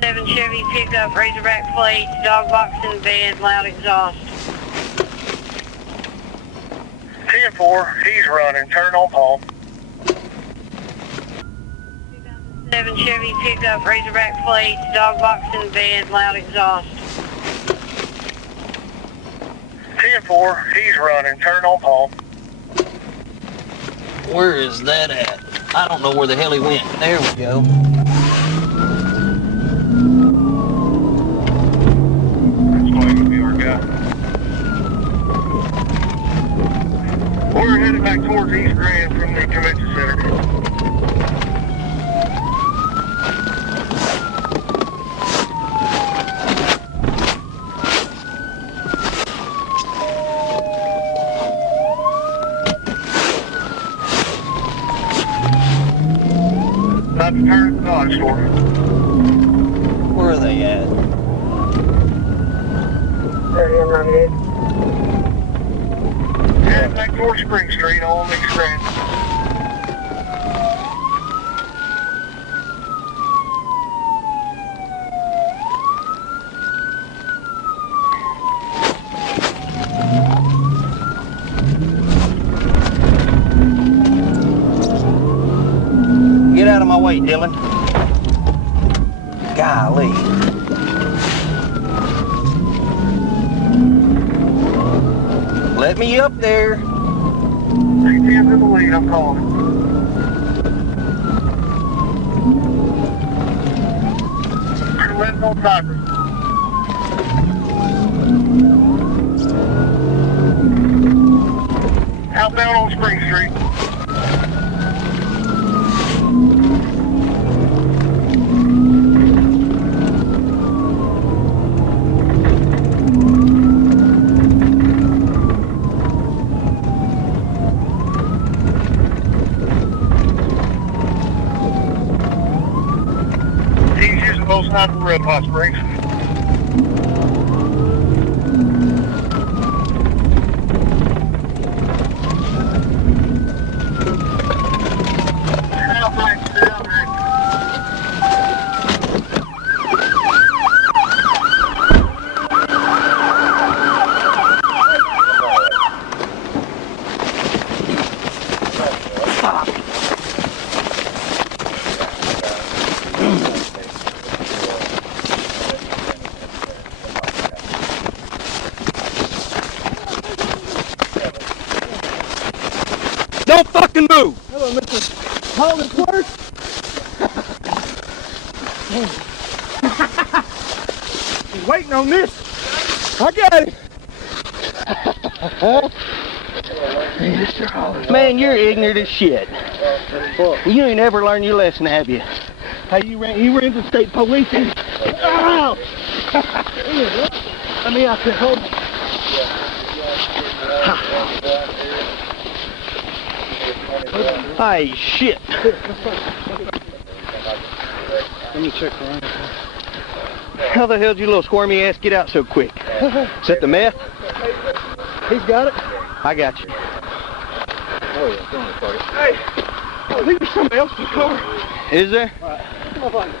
7 Chevy pickup, Razorback plate, dog box in bed, loud exhaust. 10-4, he's running, turn on Paul. 7 Chevy pickup, Razorback plate, dog box in bed, loud exhaust. 10-4, he's running, turn on Paul. Where is that at? I don't know where the hell he went. There we go. That's going to be our guy. We're headed back towards East Grand from the convention center. About to turn at the Dodge store. Where are they at? 3198. Headed back towards Spring Street on East Grand. Get out of my way, Dylan. Golly. Let me up there. 310's in the lead, I'm calling. Crew left on Cypress. Outbound on Spring Street. He's using both sides of the Red Hot Springs. Don't fucking move! Hello, Mr. Hollingsworth. He's waiting on this. I got it. Mr. Hollingsworth. Man, you're ignorant as shit. You ain't ever learned your lesson, have you? Hey, you ran to state police. Ow! Let me out there. Hold on. Hey, shit. Let me check around. How the hell did your little squirmy ass get out so quick? Is that the meth? He's got it. I got you. Oh, yeah. Hey, I think there's somebody else in the car. Is there? All right. Come on, buddy.